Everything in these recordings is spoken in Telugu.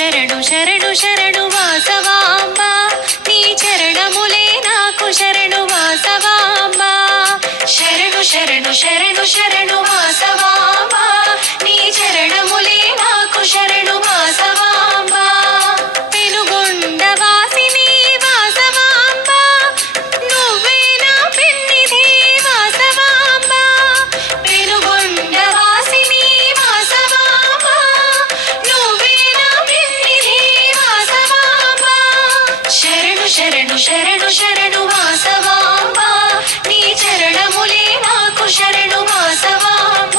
శరణు శరణు శరణు వాసవాంబ నీ చరణములే నాకు శరణు వాసవాంబ శరణు శరణు శరణు శరణు వాసవాంబ నీ చరణములే నాకు శరణు వాసవాంబ పెనుగొండ వాసిని వాసవాంబ నువ్వే నా పెన్నిధి వాసవాంబ పెనుగొండ వాసిని వాసవాంబ నువ్వే నా పెన్నిధి వాసవాంబ శరణు శరణు శరణు శరణు వాసవాంబ నీ చరణములే నాకు శరణు వాసవాంబ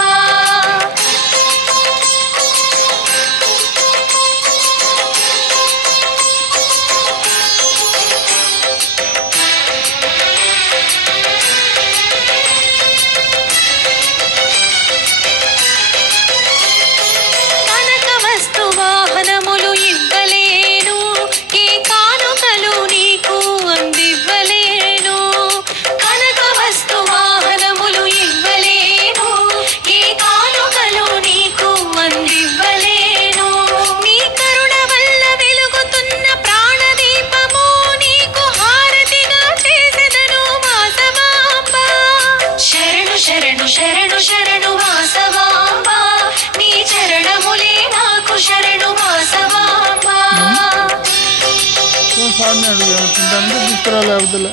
కనక వస్తు వాహనములు ఇవ్వలేను ఏ కానుకలు నీకు అందివ్వలేను కనక వస్తు వాహనములు ఇవ్వలేను ఏ కానుకలు నీకు అందివ్వలేను నీ కరుణ వల్ల వెలుగుతున్న ప్రాణదీపము నీకు హారతిగా చేసెదను వాసవాంబ శరణు శరణు శరణు శరణు వాసవాంబ నీ చరణములే నాకు శరణు వాసవాంబ సార్ని అడుగు తీసుకురాలే అవుతులే